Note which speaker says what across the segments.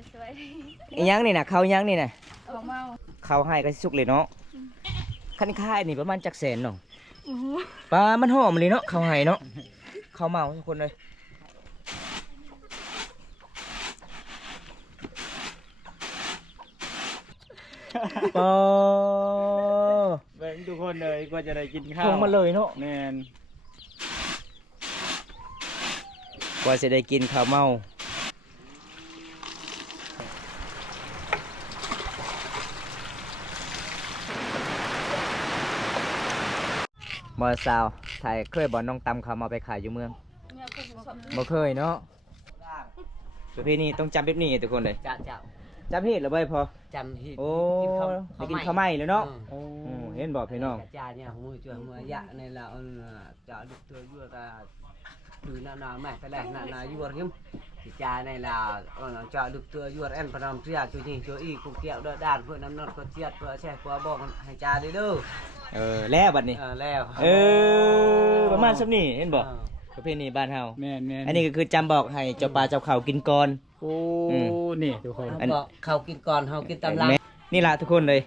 Speaker 1: ยสวย
Speaker 2: อีหยังนี่น่ะเขาหยังนี่น่ะ
Speaker 1: เอาเมา
Speaker 2: เขาให้ก็สิสุกเลยเนาะคันค่ายนี่ประมาณจักแสนเนาะ
Speaker 1: โอ้โห
Speaker 2: ปลามันหอมเลยเนาะเขาให้เนาะเขาเมาทุกคนเลยปอ
Speaker 3: เบิ่งทุกคนเลยกว่าจะได้กินข้า
Speaker 2: พ
Speaker 3: ว
Speaker 2: งมาเลยเนาะ
Speaker 3: แม่น
Speaker 2: กว่าจะได้กินข้าวเมา บอสาวถ่ายเคยบอลน้องตำเขาวมาไปขายอยู่เมือง
Speaker 1: เนี่ยคือสอบ
Speaker 2: บ่เคยเนาะประเพณีต้องจำแบบนี้ทุกคนเลย
Speaker 4: เจ้าเจ้า
Speaker 2: จำเหตุหรือไม่พอ
Speaker 4: จำที่
Speaker 2: โอ้
Speaker 4: กินข้าว
Speaker 2: ได้กินข้าวไหม้เลยเนาะ
Speaker 4: อืม
Speaker 2: อืมเห็นบอกพี่น้อง
Speaker 4: กระจายเนี่ยหัวจ่วยหัวยะในละอันเจ้าดึกตัวยั่วตาดูนานาแม่ไปแหลกนานายั่วริมกระจายในละอันเจ้าดึกตัวยั่วแอนพนม เสียจุนี่จุอีกุเกี่ยวเด้อด้านเพื่อน้ำนอดก็เจียดเพื่อแช่เพื่อบอกให้จ่าได้เด้อ
Speaker 2: เออแล้วบัดนี้
Speaker 4: เออแล้ว
Speaker 2: เออ ประมาณสักนี้เห็นบอก
Speaker 4: เออ
Speaker 2: ประเพณีบ้านเฮา
Speaker 3: แม่นแม่น
Speaker 2: อันนี้ก็คือจำบอกให้เจ้าปลาเจ้าเขากินก่อน
Speaker 3: โอ้
Speaker 2: อืม
Speaker 3: นี่ทุกคน
Speaker 2: อัน
Speaker 4: ก็เขากินก่อนเขากินตำลัง
Speaker 2: แม่นี่ล่ะทุกคนเลย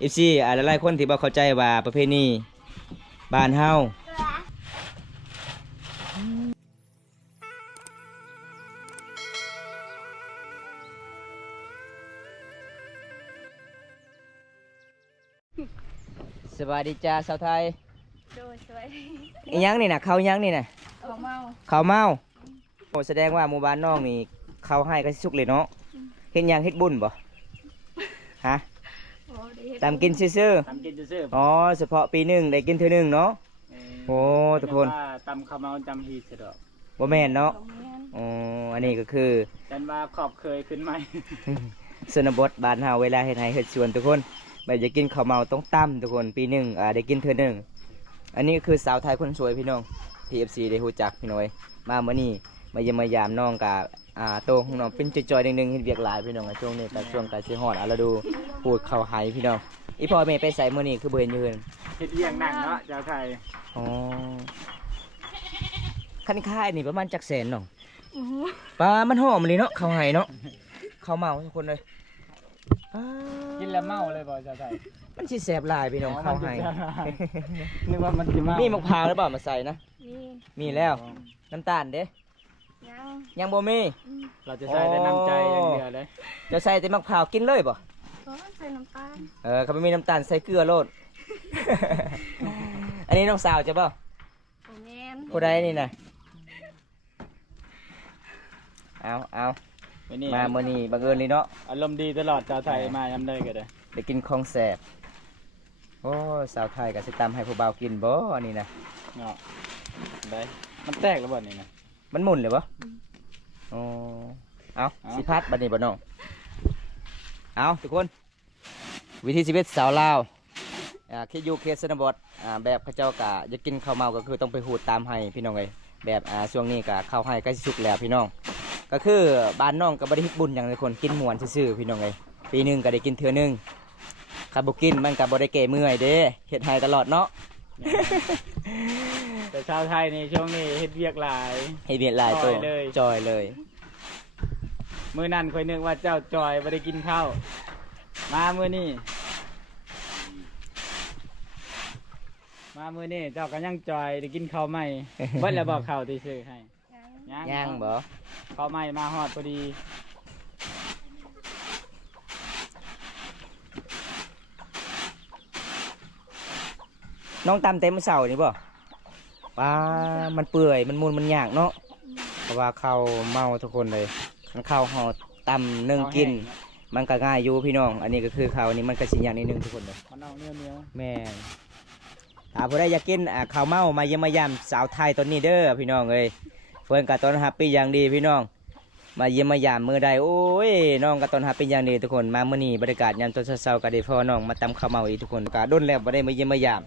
Speaker 2: อีซี่อ่าหลายๆคนที่บ่เข้าใจว่าประเพณีบ้านเฮา สวัสดีจ้าสาวไทย
Speaker 1: โดยสวย
Speaker 2: อีหยังนี่น่ะเขาหยังนี่น่ะ
Speaker 1: เอาเมา
Speaker 2: เขาวเมาโอ้แสดงว่าหมู่บ้านน้องนี่เขาให้ก็สิสุกเลยเนาะเฮ็ดหยังเฮ็ดบุญบ่ฮะ
Speaker 1: โอ้ได้เฮ็ด
Speaker 2: ตามกินซื่อ
Speaker 3: ทำกินซื่อ
Speaker 2: ๆอ๋อเฉพาะปีหนึงได้กินเทื่อหนึงเนาะ
Speaker 3: ๆ
Speaker 2: โอ้ทุกคน
Speaker 3: ว่าตำข้าวเมาจำฮีดสะดอก
Speaker 2: บ่แม่นเนาะ
Speaker 1: เอาแม่น
Speaker 2: อ๋ออันนี้ก็คือ
Speaker 3: จันว่าขอบเคยขึ้นไหม
Speaker 2: สนบทบ้านเฮาเวลาเฮ็ดให้เฮ็ดสวนทุกคน แบบจะกินข้าวเมาต้องตั้มทุกคนปีหนึงอ่าได้กินเทื่อหนึงอันนี้คือสาวไทยคนสวยพี่น้อง TFC ได้ฮู้จักพี่น้อยมามื้อนี้มาเยี่ยมมายามน้องกับอ่าโตของน้องเป็นจอยๆนึงๆเฮ็ดเวียกหลายพี่น้องอะช่วงนี้ก็ช่วงใกล้สิฮอดอะฤดูปลูกข้าวไหพี่น้องอีพ่อแม่ไปใส่มื้อนี้คือบ่เห็นอยู่เพิ่น
Speaker 3: เฮ็ดเยี่ยงหนังเนาะเจ้าไทย
Speaker 2: อ๋อคันค่ายนี่ประมาณจักแสนน้อง
Speaker 1: โอ้โห
Speaker 2: ปลามันหอมเลยเนาะข้าวไหเนาะข้าวเมาทุกคนเลยปลา
Speaker 3: กินแล้วเมาเลยบ่เจ้าไทย
Speaker 2: มันสิแสบหลายพี่น้องข้าวไห
Speaker 3: นึกว่ามันสิเมา
Speaker 2: มี
Speaker 3: มี
Speaker 2: มะพร้าวหรือเปล่ามาใส่นะ
Speaker 1: นี่
Speaker 2: มีแล้ว น้ำตาลเด้
Speaker 1: ยัง
Speaker 2: ยังบ่มี
Speaker 1: อืม
Speaker 3: เราจะใช้แต่น้ำใจอย่างเดียวเลย
Speaker 2: จะใส่แต่มะพร้าวกินเลยบ่
Speaker 1: ก็ใส่น้ำตาล
Speaker 2: เออเขาไม่มีน้ำตาลใส่เกลือโลด อันนี้น้องสาวจะเปล่า
Speaker 1: โอ้แม่น
Speaker 2: ผู้ใดนี่นะเอาเอา
Speaker 3: วันนี้
Speaker 2: มาเมื่อนี้บังเอิญเลยเนาะ
Speaker 3: อารมณ์ดีตลอดเจ้าไทยมายามใดก็ได้
Speaker 2: ได้กินของแสบโอ้ยสาวไทยกับสิตำให้ผู้บ่าวกินบ่อันนี้นะ
Speaker 3: เนาะได้มันแตกแล้วบ่นี่นะ
Speaker 2: มันหมุนเลยบ่อ๋อเอา
Speaker 3: เอา
Speaker 2: สิพัดบัดนี้บ่น้องเอาทุกคน วิธีชีวิตสาวลาวอ่าคิดอยู่เคสนบทอ่าแบบพระเจ้ากะอยากกินข้าวเมาก็คือต้องไปหูดตามให้พี่น้องเลยแบบอ่าช่วงนี้กะข้าวให้ใกล้สิสุกแล้วพี่น้อง ก็คือบ้านน้องก็บ่ได้เฮ็ดบุญอย่างเลยคนกินหมวนซื่อๆพี่น้องเลยปีหนึงก็ได้กินเทื่อหนึงถ้าบ่กินมันก็บ่ได้แก่เมื่อยเด้เฮ็ดให้ตลอดเนาะ
Speaker 3: แต่ชาวไทยในช่วงนี้เฮ็ดเวียกหลาย
Speaker 2: ให้เวียนหลายตัว
Speaker 3: จอยเลย
Speaker 2: จอยเลย
Speaker 3: มื้อนั้นค่อยนึกว่าเจ้าจอยบ่ได้กินข้าวมามื้อนี้มามื้อนี้เจ้าก็ยังจอยได้กินข้าวใหม่ เบิดแล้วบอกข้าวที่ซื้อให้
Speaker 1: ยัง
Speaker 3: ยัง
Speaker 2: ย่างบ่
Speaker 3: ข้าวใหม่มาฮอดพอดี
Speaker 2: น้องตำเต็มอเสานี่บ่ปลามันเปื่อย มันมุนมันยากเนาะ เพราะว่าข้าวเมาทุกคนเลยคันข้าวห่อตำนึ่งกิน มันก็ง่ายอยู่พี่น้อง อันนี้ก็คือข้าวอันนี้มันก็สิยากนิดนึงทุกคนเลย
Speaker 3: มันเอาเนื้อเนื้อ
Speaker 2: แม่นถ้าผู้ใดอยากกินอ่าข้าวเมา มาเยี่ยมมายามสาวไทยตอนนี้เด้อพี่น้องเอ้ย เฟิร์นกับตอนฮับปี้อย่างดีพี่น้อง มาเยี่ยมมายามมือใดโอ้ยน้องกับตอนฮับปี้อย่างดีทุกคนมาเมื่อนี้บรรยากาศยามตอนเช้าๆก็ได้พ่อน้องมาตำข้าวเมาอีกทุกคนก็ด้นแล้วบ่ได้มาเยี่ยมมายาม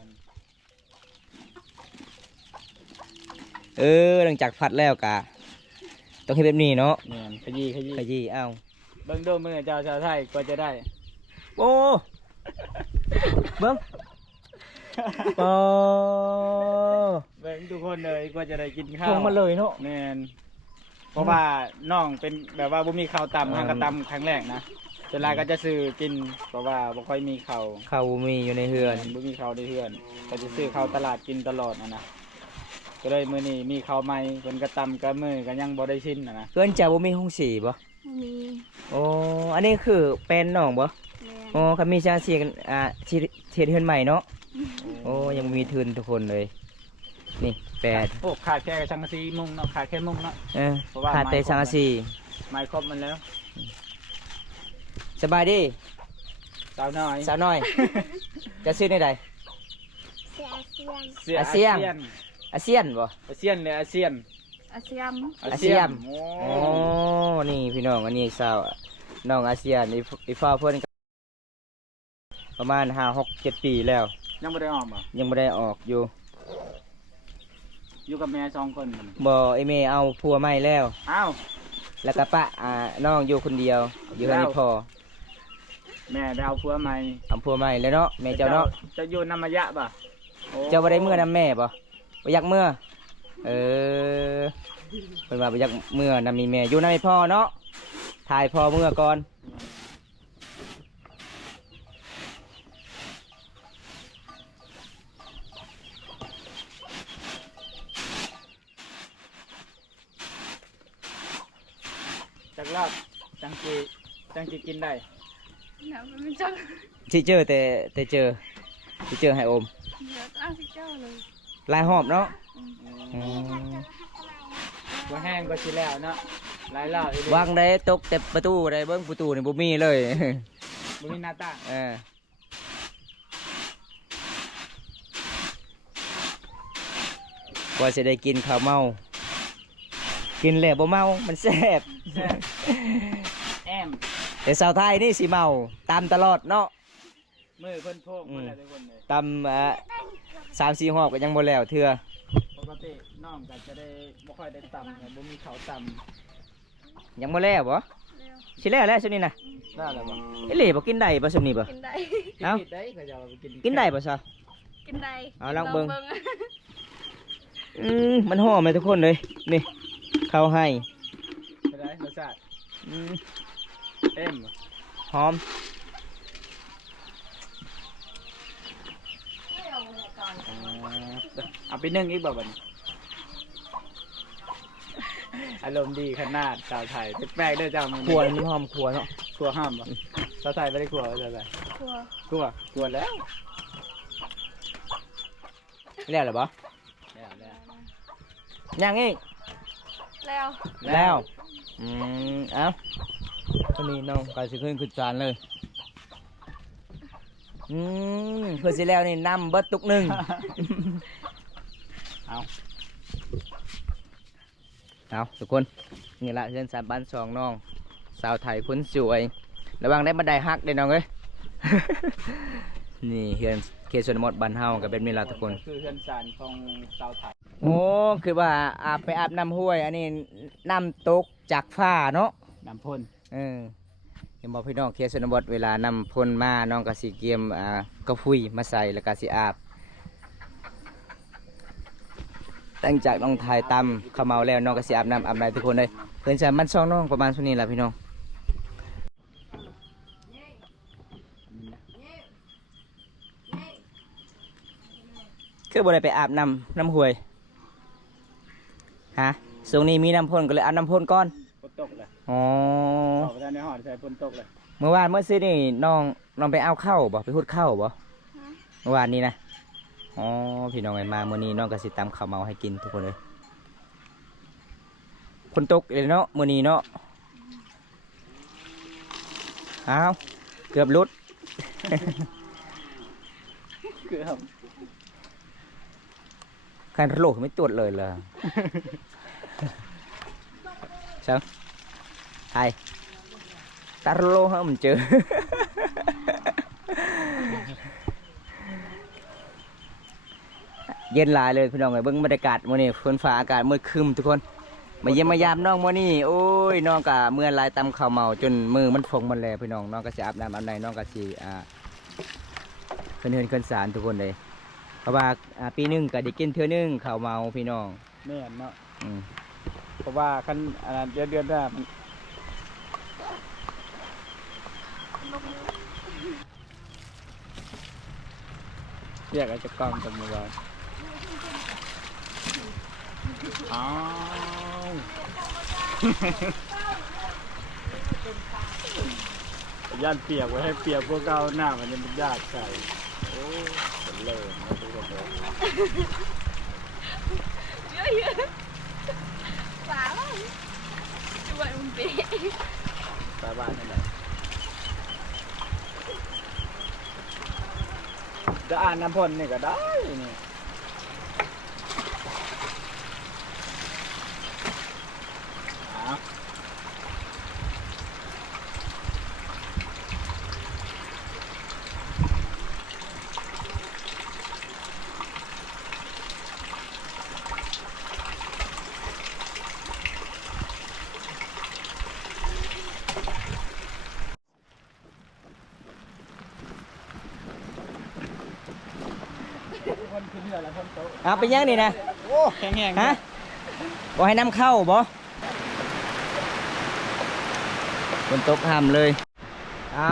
Speaker 2: เออหลังจากพัดแล้วกะต้องเฮ็ดแบบนี้เนาะ
Speaker 3: เนี่ยขยี้ขยี้
Speaker 2: ขยี้เอ้า
Speaker 3: เบิ่งดูมือเจ้าชาวไทยก็จะได้
Speaker 2: โอ้ เบิ้ง โอ้
Speaker 3: เบิ่งทุกคนเลยก็จะได้กินข้า
Speaker 2: พ
Speaker 3: ว
Speaker 2: งมาเลยเนาะ
Speaker 3: แม่นเพราะว่าน้องเป็นแบบว่าบ่มีข้าวตำ
Speaker 2: อืม
Speaker 3: ทางกระตำครั้งแรกนะส่วนหลายก็จะซื้อกิน เพราะว่าบ่ค่อยมีข้าว
Speaker 2: เขามีอยู่ในเฮือน
Speaker 3: บ่มีข้าวได้เฮือนก็จะซื้อข้าวตลาดกินตลอดนะนะก็เลยมื้อนี้มีข้าวใหม่เพิ่นกระตำก็มื้อก็ยังบ่ได้ชินนะนะ
Speaker 2: เฮือนเจ้าบ่มีห้องสีบ่
Speaker 1: มี
Speaker 2: โอ้อันนี้คือเป็นน้องบ่
Speaker 1: แม่น
Speaker 2: โอ้เขามีชาเสียกันอ่าชีเทียนเฮือนใหม่เนาะ โอ้ยังมีทุนทุกคนเลย นี่แปด
Speaker 3: โอ้ขาดแค่สังกะสีมุงเนาะขาดแค่มุงเนาะ
Speaker 2: เออ
Speaker 3: เพราะว่า
Speaker 2: ขาดแต่
Speaker 3: ไม้ครบ
Speaker 2: สังกะสี
Speaker 3: ไม้ครบมันแล้ว
Speaker 2: สบายดี
Speaker 3: สาวน้อย
Speaker 2: สาวน้อย จะซื้อในใด
Speaker 1: เสียเสียง
Speaker 3: เสีย
Speaker 2: อาเซี
Speaker 3: เซี
Speaker 2: ย
Speaker 3: ย
Speaker 2: น
Speaker 3: น
Speaker 2: อาเซียนบ่
Speaker 3: อาเซียนหรืออาเซียน
Speaker 1: อาเซียม
Speaker 2: อาเซียน
Speaker 3: โอ้
Speaker 2: โอ้นี่พี่น้องอันนี้สาวน้องอาเซียนอีฟอีฟ้าเพิ่นก็ประมาณห้าหกเจ็ดปีแล้ว
Speaker 3: ยังไม่ได้ออกบ่
Speaker 2: ยังไม่ได้ออกอยู่
Speaker 3: อยู่กับแม่สองคนมัน
Speaker 2: บ่ไอเมเอาผัวใหม่แล้ว
Speaker 3: อ้าว
Speaker 2: แล้วก็ปะอ่าน้องอยู่คนเดียว อยู่กับ
Speaker 3: แล้ว
Speaker 2: นี่พอ
Speaker 3: แม่ดาวผัวใหม่
Speaker 2: เอาผัวใหม่แล้วเนาะแม่เจ้าเนาะ
Speaker 3: จะอยู่นามายะป่ะโอ้
Speaker 2: เจ้าบ่ได้เมื่อนำแม่บ่บ่อยากเมื่อเออเพิ่นว่าบ่อยากเมื่อนำมีแม่อยู่นำมีพ่อเนาะถ่ายพ่อเมื่อก่อน
Speaker 3: จักรอบจังจีจังจีกินได้
Speaker 1: น้ำมันไม่จัง
Speaker 2: สิเจอแต่แต่เจอสิเจอให้อม
Speaker 1: เดี๋ยวต้องเอาสิเจ้าเลย
Speaker 2: ลายหอบเนาะ
Speaker 3: อืมว่าแห้งก็สิแล้วเนาะหลายรอบอีก
Speaker 2: วางได้ตกแต่ประตูได้เบิ่งประตูนี่บ่มีเลย
Speaker 3: บ่มีหน้าต่าง
Speaker 2: เออว่าจะได้กินข้าวเมา กินแล้วบ่เมา มันแซ่บ
Speaker 3: แอม
Speaker 2: แต่สาวไทยนี่สิเมาตามตลอดเนาะ
Speaker 3: มือเพิ่นโพก
Speaker 2: อื
Speaker 3: เพิ่น
Speaker 2: ม
Speaker 3: อะไรทุกคนเลย
Speaker 2: ตามเอ่อสามสี่หอบก็ยังบ่แล้วเทื่อ
Speaker 3: ปกติน้องก็จะได้บ่ค่อยได้ตำครับบ่มีเขาวต
Speaker 2: ยังบ่แล้วบ่
Speaker 1: เร็ว
Speaker 2: สิแล้วแล้วซุนี่นะำ
Speaker 3: ได้แล้วบ่
Speaker 2: เอหลีบ่กินได้บ่ซุนี่บ่
Speaker 1: กินได้
Speaker 2: เอ้า
Speaker 3: กินได้ก็จะเอาไปกิน
Speaker 2: กินได้บ่ซะ
Speaker 1: กินได้
Speaker 2: เอาลองเบิ่ง
Speaker 1: เบิ่ง
Speaker 2: อืมมันหอมเลยทุกคนเลยนี่เข้าให้
Speaker 3: ไปได้รสชาติ
Speaker 2: อืม
Speaker 3: เอ็มบ่
Speaker 2: หอม
Speaker 3: เอาไปนึ่งอีกบ่บัดนี้อารมณ์ดีขนาดสาวไทยแปลกๆเด้อเจ้ามึง
Speaker 2: ขวดมันหอมขวดเนาะ
Speaker 3: ครัวห้ามบ่สาวไทยไม่ได้ครัวว่าจะไค
Speaker 1: รัว
Speaker 3: ครัวครัวแล้ว
Speaker 2: แล้วเหรอบ่
Speaker 3: แล้วแล้ว
Speaker 2: ยังอีก
Speaker 1: แล้ว
Speaker 2: แล้ว อืมเอ้าคนนี้น้องก็สิขึ้นขึ้นจานเลย อืมเพื่อสิแล้วนี่นำเบิดตุกหนึ่ง
Speaker 3: เอา
Speaker 2: เอาทุกคน นี่ละเพื่อนสามบ้านสองน้อง สาวไทยคนสวย ระวังได้บันไดหักเด้น้องเอ้ย นี่เฮือนเข ตชนบทบ้านเฮาก็เป็นมีละทุกคน
Speaker 3: คือเพื่อนสารของสาวไทย
Speaker 2: โอ้คือว่าอาบไปอาบน้ำห้วย อันนี้น้ำตกจากฟ้าเนาะ
Speaker 3: น้ำพ่น
Speaker 2: เออเห็นบอกพี่น้องเขตชนบทเวลานำพ่นมาน้องก็สิเกียมอ่ากระพุ้ยมาใส่แล้วก็สิอาบตั้งจากน้องถ่ายตำเขาวเมาแล้วน้องก็สิอาบน้ำอาบในทุกคนเลยเพื่อนจะมันช่องน้องประมาณช่วนี้แหละพี่น้อง คือบ่ได้ไปอาบน้ำน้ำห้วยฮะตรงนี้มีน้ำพ่นก็เลยอาบน้ำพ่นก่อน
Speaker 3: ฝนตกเลย
Speaker 2: อ๋อ
Speaker 3: ออกไปทางในหอดใส่ฝนตกเลย
Speaker 2: เมื่อวานเมื่อซื้อนี่น้องน้องไปเอาเข้าวบ่ไปพูดเข้าวบ่เมื่อวานนี้นะอ๋อพี่น้องไอ้มาเมื่อนี้น้องก็สิตำข้าวเมาให้กินทุกคนเลยคนตกเลยเนาะมื่อนี้เนาะอ้าวเกือบหลุด
Speaker 3: เกือบ
Speaker 2: คันโลกไม่ตรวจเลยเลยช่างไทยตาโลฮะมันเจอเย็นหลายเลยพี่น้องเอ้ยเบิ่งบรรยากาศมื้อนี้ฝนฟ้าอากาศมืดครึมทุกคนมาเยี่ยมมายามน้องมื้อนี้โอ้ยน้องกะเมื่อหลายตำข้าวเมาจนมือมันฟงมันแล้วพี่น้องน้องก็สิอาบน้ำอาบในน้องก็สิอ่าเพิ่นเฮือนเพิ่นสารทุกคนเลย เพราะว่าอ่าปีหนึงก็ได้กินเทื่อหนึงข้าวเมาพี่น้อง
Speaker 3: แม่นเนาะ
Speaker 2: อืม
Speaker 3: เพราะว่าคันอันนั้นเดือนเดือนหน้ามัน
Speaker 1: ลงมือ
Speaker 3: เรียกอาจจะกล้องกันมาก่อนอ้าวย่านเปียกไว้ให้เปียกพวกเก้าหน้ามันจะเป็นยากใส่โอ้เป็นเลยนะทุกคน เย
Speaker 1: อะเยอะสาวช่วยมันเป๊ะ
Speaker 3: สาบ้านนั่นแหละจะอ่านน้ำพ่นนี่ก็ได้นี่อ้าว คนขึ้นเรือแล้วคนโตะ
Speaker 2: เอาเป็นยังนี่นะ
Speaker 3: โอ้แข็งๆ
Speaker 2: ฮะบ่ให้น้ำเข้าบ่ฝนตกห้ามเลยเอา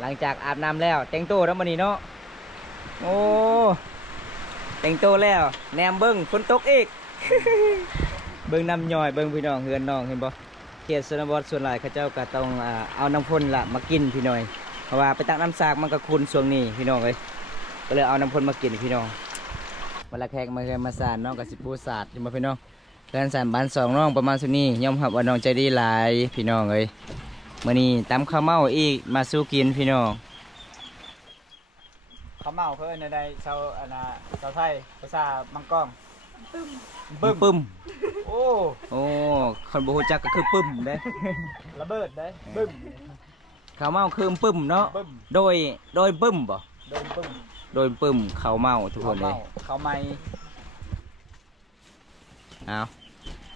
Speaker 2: หลังจากอาบน้ำแล้ว แต่งตัวแล้วมันนี่เนาะโอ้แต่งตัวแล้วแนมเบิ้งฝนตกอีก เบิ้งน้ำย่อยเบิ้งพี่น้องเฮือนน้องเห็นบ่เขตสนบทส่วนหลายเขาเจ้าก็ต้องอ่าเอาน้ำพ่นละมากินพี่น้อยเพราะว่าไปตักน้ำสากมันก็คุณช่วงนี้พี่น้องเลยก็เลยเอาน้ำพ่นมากินพี่น้อง เวลาแขกมาเฮือนมาสานน้องกับสิปูศาสตร์ที่มาพี่น้องเฮือนสานบ้านสองน้องประมาณสุนี้ยอมรับว่าน้องใจดีหลายพี่น้องเอ้ยมื้อนี้ตำข้าวเมาอีกมาสู้กินพี่น้อง
Speaker 3: เขาเมาเพื่อนในใดชาวอันนะชาวไทยภาษามังกร
Speaker 2: ปึ้มปึ้ม
Speaker 3: โอ้
Speaker 2: โอ้คนบ่ฮู้จักก็คือปึ้มเด้
Speaker 3: ระเบิดได้บึ้ม
Speaker 2: ข้าวเมาคือปึ้มเนาะ
Speaker 3: บึ้ม
Speaker 2: โดยโดยปึ้มบ่
Speaker 3: โดนบึ้ม
Speaker 2: โดยปึ้มข้าวเมาทุกคนเลย
Speaker 3: เขาไม่
Speaker 2: เอา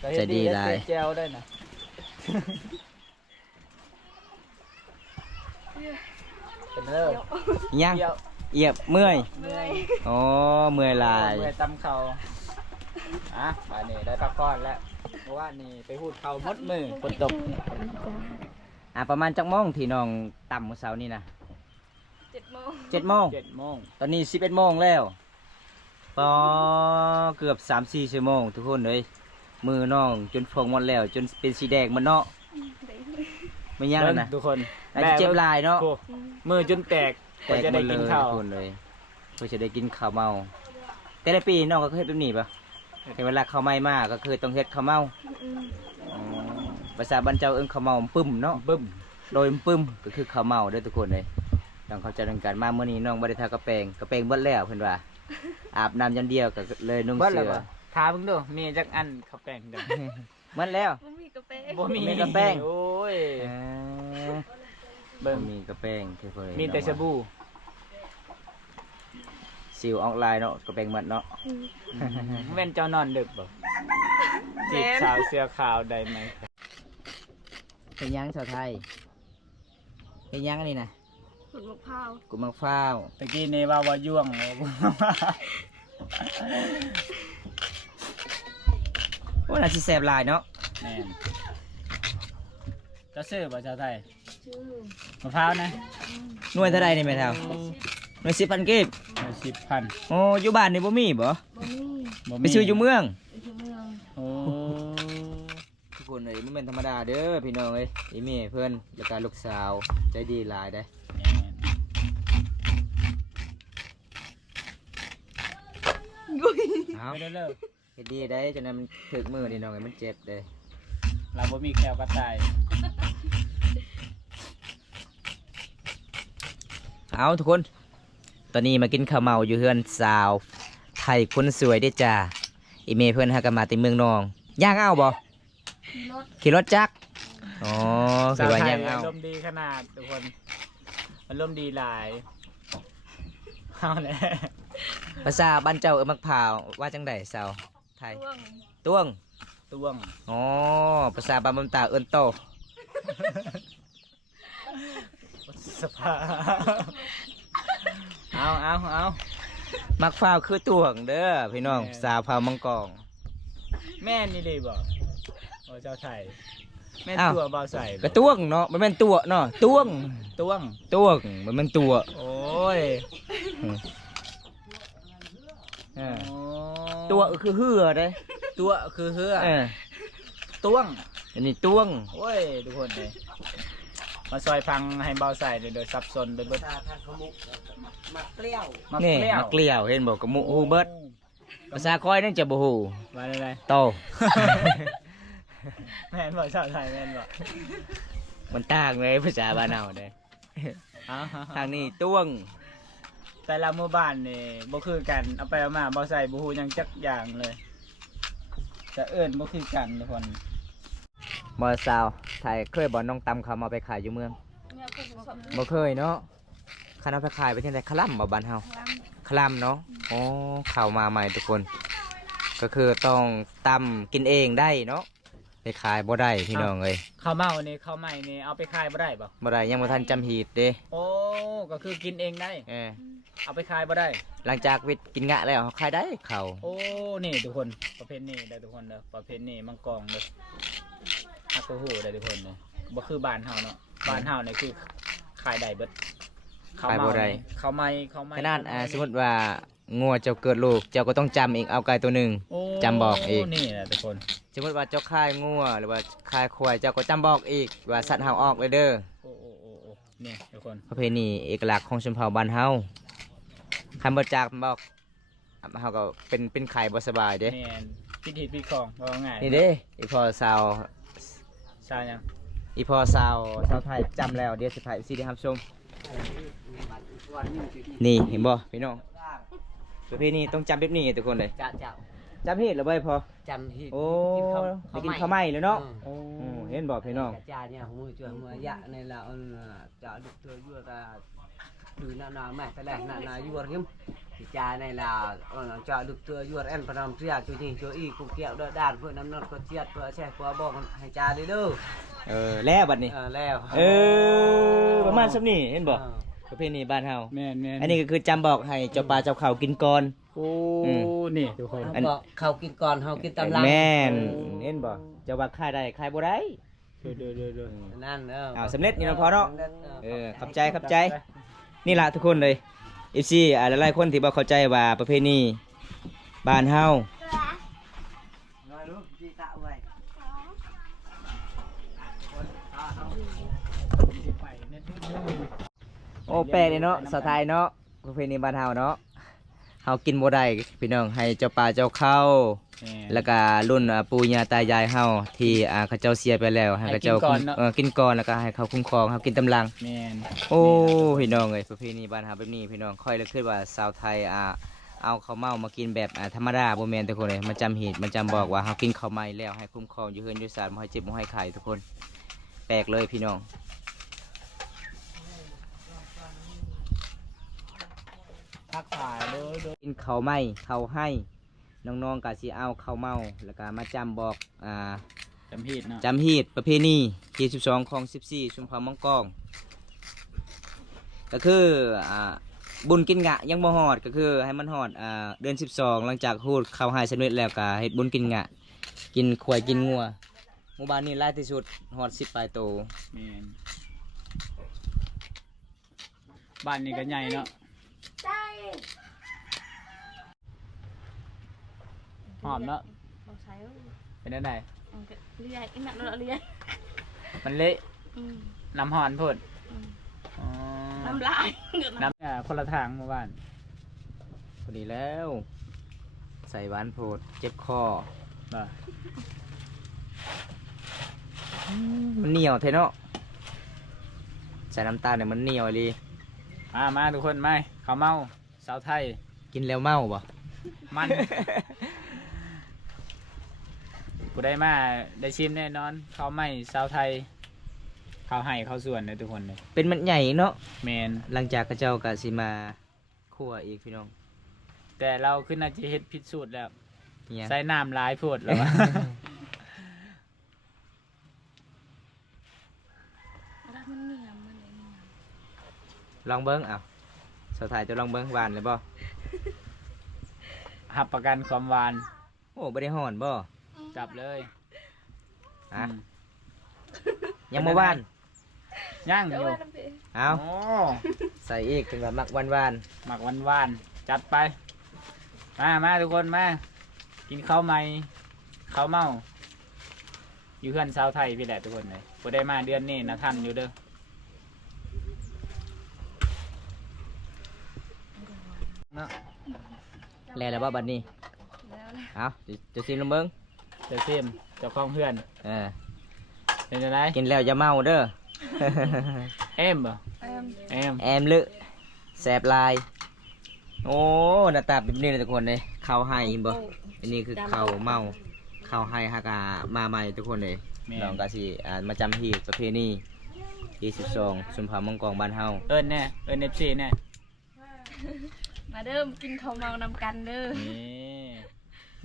Speaker 3: ก็เฮ็
Speaker 2: ใจดีหลาย
Speaker 3: เฮ็เจลได้นะเป็นเลิก
Speaker 2: ยัง
Speaker 3: เดียว
Speaker 2: เอียบเมื่อย
Speaker 1: เมื่อย
Speaker 2: อ๋อเมื่อยหลาย
Speaker 3: เมื่อยตำเขาอะอันนี้ได้พักผ่อนแล้วเพราะว่านี่ไปพูดเขาหมดมือ
Speaker 2: ฝนตกอะประมาณจักโมงที่น้องต่ำมื้อเช้านี่นะ
Speaker 1: เจ็ดโมง
Speaker 2: เจ็ดโมง
Speaker 3: เจ็ดโมง
Speaker 2: ตอนนี้สิบเอ็ดโมงแล้วปอเกือบสามสี่ชั่วโมงทุกคนเลยมือน้องจนฟองหมดแล้ว จนเป็นสีแดงมันเนาะ
Speaker 1: เด็ก
Speaker 2: ไม่ยากแล้วนะ
Speaker 3: ทุกคน
Speaker 2: อาจจะเจ็บหลายเนาะ
Speaker 3: โอ้มือจนแตกกว่าจะได้กินข้าว
Speaker 2: ทุกคนเลยเพื่อจะได้กินข้าวเมา แต่ละปีน้องก็เคยเฮ็ดแบบนี้ปะเห็นเวลาข้าวไหม้มากก็คือต้องเฮ็ดข้าวเมา
Speaker 1: อืม
Speaker 2: อ๋อภาษาบ้านเจ้าเอิ้นข้าวเมาปึ้มเนาะ
Speaker 3: บึ้ม
Speaker 2: โดยปึ้มก็คือข้าวเมาเด้อทุกคนเลย ต้องเข้าใจเรื่องการมาเมื่อนี้น้องบ่ได้ทากระแปรงกระแปรงเบิดแล้วเพิ่นว่า อาบน้ำยันเดียวก็เลยนุ่ง
Speaker 3: เบิ้ลเล
Speaker 2: เสื้
Speaker 3: ย
Speaker 2: อ
Speaker 3: วะถามมึงดูมีจักอันข้าวแป้งเด้อ
Speaker 2: หมันแล้ว
Speaker 1: บ่มีกาแฟ
Speaker 3: บ่มี
Speaker 2: มีกระแป้ง
Speaker 3: โอ้ย
Speaker 2: อ่า
Speaker 3: เบิ่ง
Speaker 2: มีกระแป้งเท่าเลย
Speaker 3: มีแต่สบู่
Speaker 2: สิวออนไลน์เนาะกระแป้งหมัดเนาะ
Speaker 1: อืม
Speaker 3: แม่นเจ้านอนดึกบ่จีบสาวเสื้อขาวได้ไหม
Speaker 2: เป็นยังชาวไทยเป็นยังอันนี้นะ
Speaker 1: ขุดมะพร้าว
Speaker 2: กุมังฟ้าว
Speaker 3: ตะกี้นี่ว่าว่าย่วง
Speaker 2: โอ้น่าสิแซ่บหลายเนาะ
Speaker 3: แม่นเจะซื้อบ่ชาวไทย
Speaker 1: ชื่อ
Speaker 3: มะพร้าวนะ
Speaker 2: หน่วยเท่าใดนี่แม่เท่าหน่วยสิบพันกีบ
Speaker 3: สิบพัน
Speaker 2: โอ้อยู่บ้านนี่บ่มีบ่
Speaker 1: บ่มี
Speaker 2: ไปซื้ออยู่เมือง
Speaker 1: ไปที่เมือง
Speaker 3: โอ้
Speaker 2: ทุกคนเลยมันเป็นธรรมดาเด้อพี่น้องเอ้ยอีเมีเพื่อนแล้วก็ลูกสาวใจดีหลายได้อ
Speaker 3: แม่น
Speaker 2: เอา
Speaker 3: ไม่ได้เลิก
Speaker 2: เฮ็ดดีได้จนนั้นมันถึกมือนี่น้องเอ้ยมันเจ็บเด้อ
Speaker 3: เราบ่มีแควกระต่าย
Speaker 2: เอาทุกคน ตอนนี้มากินข้าวเมาอยู่เฮือนสาว ไทยคนสวยได้อจ้าอีเมเพื่อนหากันมาติเมืองนองย่างเอาบ่
Speaker 1: รถ
Speaker 2: ขี่รถจักรอ๋อคือว่า
Speaker 3: สาวไท
Speaker 2: ย่างเอา
Speaker 3: อารมณ์ดีขนาดทุกคนอารมณ์ดีหลายเอาแหละ
Speaker 2: ภาษาบ้านเจ้าเอิ้นมักพร้าวว่าจังไดสาวไทย
Speaker 1: ช่วง
Speaker 2: ต้วง
Speaker 3: ตวง
Speaker 2: อ๋อ ภาษาบ้านบำตาเอิ้นโต
Speaker 3: สภาพเอาเอาเอา
Speaker 2: มักพร้าวคือต้วงเด้อพี่น้องสาวพร้าวมังกอง
Speaker 3: แม่นี่เลยบอกบ่เจ้าไทยแม่น
Speaker 2: อ้าว
Speaker 3: ตัวบ่ใส่
Speaker 2: กระต้วงเนาะมันเป็นตัวเนาะต้วง
Speaker 3: ตวง
Speaker 2: ต้วงมันเป็นตัว
Speaker 3: โอ้ย
Speaker 2: เออ
Speaker 3: โอ้
Speaker 2: ตัวคือเหือเด้
Speaker 3: ตัวคือเฮือ
Speaker 2: เออ
Speaker 3: ตวง
Speaker 2: อันนี้ต้วง
Speaker 3: โอ้ย ทุกคนเลยมาซอยฟังให้เบาใส่เดี๋ยวเดี๋ยวซับซ้อนไปเบิด
Speaker 4: ถ้าทานขมุกมาเปรี้ยว
Speaker 3: มา
Speaker 2: นี่
Speaker 3: เปรี้ยว
Speaker 2: มักเกลียวเห็นบอกกับหมูฮูเบิดภาษาคอยนั่นจะบ่ฮู้
Speaker 3: มาเลยเลย
Speaker 2: โต
Speaker 3: แม่นบ่ชาวไทยแม่นบ่
Speaker 2: มันต่างเลยภาษาบ้านเฮาเด้
Speaker 3: อ้าว
Speaker 2: ทางนี้ต้วง
Speaker 3: แต่ละหมู่บ้านนี่บ่คือกันเอาไปเอามาเบาใส่บ่ฮู้หยังจักอย่างเลยจะเอิ้นบ่คือกันทุกคน
Speaker 2: มอสาวไทยเคยบ่น้องตำเขามาไปขายอยู่เมือง
Speaker 1: เนี่ยคุณสม
Speaker 2: บ่เคยเนาะคันเอาไปขายไปที่ไหนคลั่มบ่บ้านเฮา
Speaker 1: ลัง
Speaker 2: คลั่มเนาะโอ้ข่าวมาใหม่ทุกคน ก็คือต้องตำกินเองได้เนาะไปขายบ่ได้พี่น้องเอ้ย
Speaker 3: ข้าวเมานี่ข้าวใหม่นี่เอาไปขายบ่ได้บ่
Speaker 2: บ่ได้ยังบ่ทันจำหีดเด้
Speaker 3: โอ้ก็คือกินเองได้
Speaker 2: เออ
Speaker 3: เอาไปขายบ่ได้
Speaker 2: หลังจากวิทย์กินงะแล้วเขาขายได้เขา
Speaker 3: โอ้นี่ทุกคนประเภทนี้ได้ทุกคนเด้อประเภทนี้มังกรเด้อฮักกูฮู้ได้ทุกคนเด้อบ่คือบ้านเฮาเนาะบ้านเฮานี่คือขายได้เบิด
Speaker 2: ขายบ่ได้
Speaker 3: ข้าวไหม้ข้าวไหม้
Speaker 2: ขนาดอ่าสมมติว่างัวเจ้าเกิดลูกเจ้าก็ต้องจำอีกเอาไก่ตัวหนึ่ง
Speaker 3: โอ้
Speaker 2: จำบอกอีก
Speaker 3: นี่แหละทุกคน
Speaker 2: สมมติว่าเจ้าคายงัวหรือว่าคายควายเจ้าก็จำบอกอีกว่าสัตว์เฮาออกเลยเด้อ
Speaker 3: โอ้โอ้โอ้โอ้นี่ทุกคน
Speaker 2: ประเพณีเอกลักษณ์ของชนเผ่าบ้านเฮา คันบ่จากบอกเฮาก็เป็นเป็นไข่บ่สบายเด้
Speaker 3: แม่นพิธีพิของว่าง่าย
Speaker 2: นี่เด้อีพอสาว
Speaker 3: ชายัง
Speaker 2: อีพอสาวสาวไทยจำแล้วเดี๋ยวสิพาสิได้รับชมนี่เห็นบ่พี่น้องประเพณีต้องจำแบบนี้ทุกคนเลย
Speaker 4: จ้าเจ้า
Speaker 2: จำเฮ็ดหรือบ่พอ
Speaker 4: จำที่
Speaker 2: โอ้
Speaker 4: กินข้าว
Speaker 2: ได้กินข้าวไหม้แล้วเนาะ
Speaker 3: โอ้
Speaker 2: อืมเห็นบ่พี่น้อง
Speaker 4: cha nhà không mua chuyện mà dạ này là ông chợ được tôi vừa là từ nào nào mẹ cái này nào nào vừa hiếm thì cha này là ông chợ được tôi vừa em phải làm chia cho nhìn cho y cũng kẹo đỡ đàn vừa năm năm có chiết vừa xe qua bò hay cha đi đâu
Speaker 2: เออแล้วบัดนี้
Speaker 4: ờ leo
Speaker 2: เออประมาณสักนี้เห็นบ่ประเพณีบ้านเฮา
Speaker 3: แม่นแม่น
Speaker 2: อันนี้ก็คือจำบอกให้เจ้าป่าเจ้าเขากินก่อน
Speaker 3: โอ้
Speaker 2: อืม
Speaker 3: นี่ทุกคน
Speaker 2: อัน
Speaker 4: Họ khâu kinh con khâu kinh tâm lăng
Speaker 2: แม่นเห็นบ่เจ้าว่าขายได้ขายบ่ได้
Speaker 3: เดี๋ยวเดี๋ยวเดี๋ยวเดี๋ยว
Speaker 4: นั่นเออ
Speaker 2: เอาสำเร็จนี่เนาะพอเนาะเออขอบใจขอบใจ
Speaker 3: ไป
Speaker 2: นี่ละทุกคนเลย FC อ่าหลายๆคนที่บ่เข้าใจว่าประเพณีบ้านเฮาโอ้แปลกเลยเนาะสไตล์เนาะประเพณีบ้านเฮาเนาะเฮากินบ่ได้พี่น้องให้เจ้าป่าเจ้าเข้า
Speaker 3: แม่น
Speaker 2: แล้วก็รุ่นอ่าปู่ย่าตายายเฮาที่อ่าเขาเจ้าเสียไปแล้วให้
Speaker 3: ให้
Speaker 2: เขาเจ้า
Speaker 3: กินก่อนเนอะ
Speaker 2: เออกินก่อนแล้วก็ให้เขาคุ้มครองเฮากินตำลัง
Speaker 3: แม่น
Speaker 2: โอ้พี่น้องเอ้ยประเพณีบ้านเฮาแบบนี้พี่น้องค่อยเลยคิดว่าชาวไทยอ่าเอาข้าวเมามากินแบบอ่าธรรมดาบ่แม่นทุกคนเลยมันจำเหตุมันจำบอกว่าเฮากินข้าวไหม้แล้วให้คุ้มครองอยู่เฮือนอยู่ศาลบ่ให้เจ็บบ่ให้ไข้ทุกคน แปลกเลยพี่น้อง
Speaker 3: ทักทายเด้อเด้อ
Speaker 2: กินข้าวไหม้ข้าวให้ น้องๆก็สิเอาข้าวเมาแล้วก็มาจำบอกอ่า
Speaker 3: จำผิดเนาะ
Speaker 2: จำฮีดประเพณีที่12ของ14 ชุมพรมังกอง ก็คืออ่าบุญกินงะยังบ่ฮอดก็คือให้มันฮอดอ่าเดือน 12 หลังจากฮูดเข้าหายสำเร็จแล้วก็เฮ็ดบุญกินงะ กินควายกินงัวหมู่บ้านนี้หลายที่สุดฮอด10ปลายโต
Speaker 3: แม่นบ้านนี้ก็ใหญ่เนาะ
Speaker 1: ใช่
Speaker 3: หอมเนาะ
Speaker 1: เราใช้
Speaker 3: เป็นได้ได
Speaker 1: เรียกอีนั่นเราเรียก
Speaker 3: มันเละ
Speaker 1: อืม
Speaker 3: น้ำหอนพ่น
Speaker 1: อืม
Speaker 3: อ๋อ
Speaker 1: น้ำลาย
Speaker 3: น้ำอ่าคนละทางหมู่บ้าน
Speaker 2: พอดีแล้ว ใส่หวานโพดเจ็บคอ
Speaker 3: บ่
Speaker 2: มันเหนียวแท้เนาะใส่น้ำตาลเนี่ยมันเหนียวอีหลี
Speaker 3: มามาทุกคนมาข้าวเมาสาวไทย
Speaker 2: กินแล้วเมาบ่
Speaker 3: มัน ผู้ได้มาได้ชิมแน่นอนข้าวไหม้สาวไทยข้าวไห่ข้าวสวนเลยทุกคนเลย
Speaker 2: เป็นมันใหญ่เนาะ
Speaker 3: แมน
Speaker 2: หลังจากกระเจ้าก็สิมาคั่วอีกพี่น้อง
Speaker 3: แต่เราขึ้นน่าจะเฮ็ดผิดสูตรแล้ว
Speaker 2: เนี่ย
Speaker 3: ใส่น้ำหลายโพดแล้ววะ
Speaker 1: รักมันเหนียวมันเลยเหนียว
Speaker 2: ลองเบิ้งเอาสาวถ่ายจะลองเบิ้งหวานเลยบ่
Speaker 3: หับประกันความหวาน
Speaker 2: โอ้บ่ได้ห่อนบ่
Speaker 3: จับเลย
Speaker 2: อะ
Speaker 3: อืม
Speaker 2: ยังบ่ว่าน
Speaker 3: ย่างอ
Speaker 1: เดี๋ยว
Speaker 3: ยู่
Speaker 1: ว่าน้ำพี่
Speaker 2: เอา
Speaker 3: โอ้
Speaker 2: ใส่อีกถึงแบบมักหวานหวาน
Speaker 3: หมักวันวานๆจัดไป มามาทุกคนมา กินข้าวใหม่ข้าวเมาอยู่เพื่อนชาวไทยพี่แหละทุกคนเลยบ่ได้มาเดือนนี้นะท่านอยู่เด้อเนาะ
Speaker 2: ๆแล้วแล้วบ่บัดนี้
Speaker 1: แล้วนะ
Speaker 2: เอาจะจะซิมลงเบิ่ง
Speaker 3: เจ้าเสียมเจ้าของเพื่อน
Speaker 2: เออ
Speaker 3: เป็นจังได
Speaker 2: กินแล้วอย่าเมาเด้อ
Speaker 3: เอ็มบ่
Speaker 1: เอ็ม
Speaker 3: เอ็ม
Speaker 2: แอมลึแสบลาย โอ้หน้าตาแบบนี้เลยทุกคนเลยข้าวไห้บ่อันนี้คือข้าวเมาข้าวไห้ฮากามาใหม่ทุกคนเลย
Speaker 3: แม่
Speaker 2: น้องกาสิอ่ามาจำฮีประเพณี22สุนพามังกรบ้านเฮา
Speaker 3: เอิ้นแน่เอิ้นเอฟซีแน่
Speaker 1: มาเดิมกินข้าวเมานำกันเด้อ
Speaker 3: นี่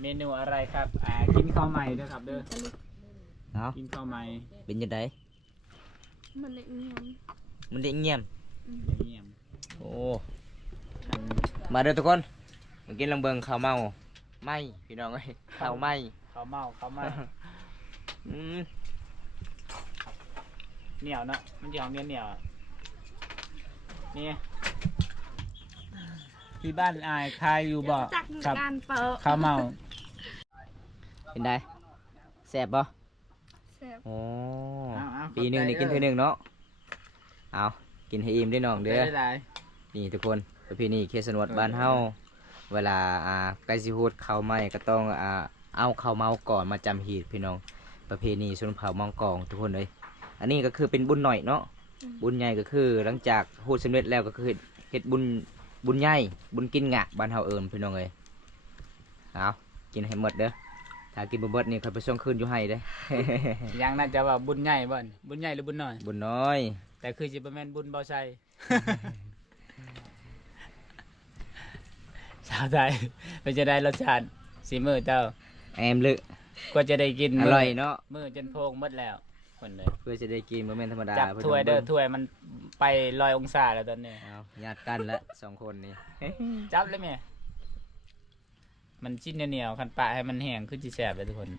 Speaker 3: เมนูอะไรครับอ่ากินข้าวใหม่เด้อครับเด้อ
Speaker 2: เอา
Speaker 3: กินข้าวใหม่
Speaker 2: เป็นยังไง
Speaker 1: มันเล็กเงี้ย
Speaker 2: มันได้เงียบ
Speaker 3: เยี่ยม
Speaker 2: โอ้
Speaker 3: อัน
Speaker 2: มาเด้อทุกคนมากินลำเบิงข้าวเมาไหมพี่น้องเอ้ยข้าวไหม
Speaker 3: ข้าวเมาข้าวเมา
Speaker 2: อืม
Speaker 3: เหนียวเนาะมันจะหอมเหนียวเหนียวๆอะนี่ที่บ้านอายทายอยู่บ่
Speaker 1: จัก
Speaker 3: ครับ
Speaker 1: การเปิด
Speaker 3: ข้าวเมา
Speaker 2: เป็นไดแซ่บบ่
Speaker 1: แซ่บ
Speaker 2: โอ้
Speaker 3: เอาเอา
Speaker 2: ปีหนึ่งนี่กินเทีหนึ่งเนาะเอากินให้อิ่มด้วยน้องเด้อ
Speaker 3: ได้หลาย
Speaker 2: นี่ทุกคนประเพณีเคสนวดบ้านเฮาเวลาอ่าใกล้สิฮูดข้าวไหม้ก็ต้องอ่าเอาข้าวเมาก่อนมาจำหีดพี่น้องประเพณีชนเผ่ามังกรทุกคนเลยอันนี้ก็คือเป็นบุญหน่อยเนาะบุญใหญ่ก็คือ หลังจากพูดสำเร็จแล้วก็คือเฮ็ดบุญบุญใหญ่บุญกินงะบ้านเฮาเอิญพี่น้องเอ้ยเอากินให้หมดเด้อ ถ้ากินบ่เบิดนี่ค่อยไปส่งคืนอยู่ให้เด้ อ
Speaker 3: ยังน่าจะว่าบุญใหญ่บ่นบุญใหญ่หรือบุญน้อย
Speaker 2: บุญน้อย
Speaker 3: แต่คือจิบแมนบุญเบาใจสาวไทยเป็นจะได้รสชาติสีมือเจ้า
Speaker 2: แอมลึ
Speaker 3: ก็จะได้กิน
Speaker 2: อร่อยเนาะ
Speaker 3: มือจนโพงหมดแล้วคนเลย
Speaker 2: เพื่อจะได้กินบ่แม่นธรรมดา
Speaker 3: จับ
Speaker 2: พิ่น
Speaker 3: ถ้วยเด้อ
Speaker 2: บิ่ง
Speaker 3: ถ้วยมันไปลอยองศาแล้วตอนนี้
Speaker 2: เอาญาติกันละสองคนนี่
Speaker 3: จับเลยแม่ มันชิ้นเหนียวๆคันปะให้มันแห้งคือจีแสบเลยทุกคน